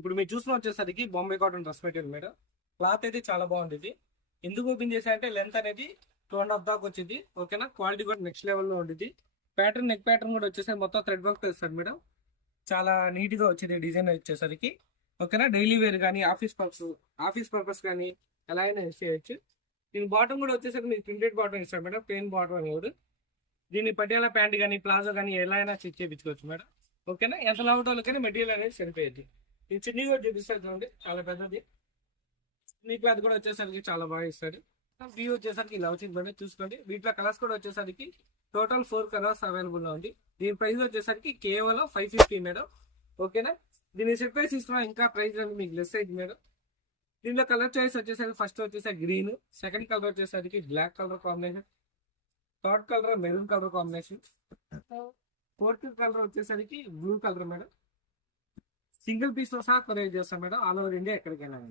ఇప్పుడు మీరు చూసిన వచ్చేసరికి Bombay cotton dress material madam. Cloth అయితే చాలా బాగుంటుంది. ఎందుకు ఓపెన్ చేశారంటే లెంత్ అనేది 2.5 దాకా వచ్చింది. ఓకేనా, క్వాలిటీ కూడా నెక్స్ట్ లెవెల్లో ఉంటుంది. ప్యాటర్న్, నెక్ ప్యాటర్న్ కూడా వచ్చేసరికి మొత్తం థ్రెడ్ వర్క్ ఇస్తాడు మేడం. చాలా నీట్ గా వచ్చింది డిజైన్ వచ్చేసరికి. ఓకేనా, డైలీ వేర్ కానీ ఆఫీస్ పర్పస్ కానీ ఎలా అయినా యూస్ చేయొచ్చు. దీని బాటమ్ కూడా వచ్చేసరికి మీకు ప్రింటెడ్ బాటమ్ ఇస్తాడు మేడం, ప్లెయిన్ బాటమ్ అనేది. దీన్ని పటియాలా ప్యాంట్ కానీ ప్లాజో కానీ ఎలా అయినా స్టిచ్ చేయించుకోవచ్చు మేడం. ఓకేనా, ఎంత లావుటోళ్ళకైనా మెటీరియల్ అనేది సరిపోయేది. ఇది చిన్ని కూడా చూపిస్తాడు చూడండి, చాలా పెద్దది. నీ క్లాత్ కూడా వచ్చేసరికి చాలా బాగా ఇస్తాడు. వ్యూ వచ్చేసరికి ఇలా వచ్చింది మేడం, చూసుకోండి. వీటిలో కలర్స్ కూడా వచ్చేసరికి టోటల్ 4 కలర్స్ అవైలబుల్ గా ఉంది. దీని ప్రైస్ వచ్చేసరికి కేవలం 550 మేడం. ఓకేనా, దీన్ని సెట్ ప్రైస్ తీసుకున్నా ఇంకా ప్రైస్ అనేది మీకు లెస్ అయింది మేడం. దీనిలో కలర్ చాయిస్ వచ్చేసరికి ఫస్ట్ వచ్చేసరికి గ్రీన్, సెకండ్ కలర్ వచ్చేసరికి black colour combination, third colour maroon colour combination, fourth colour వచ్చేసరికి blue colour madam. Single piece తో సహా కొరియర్ చేస్తాం మేడం, ఆల్ ఓవర్ ఇండియా ఎక్కడికైనా.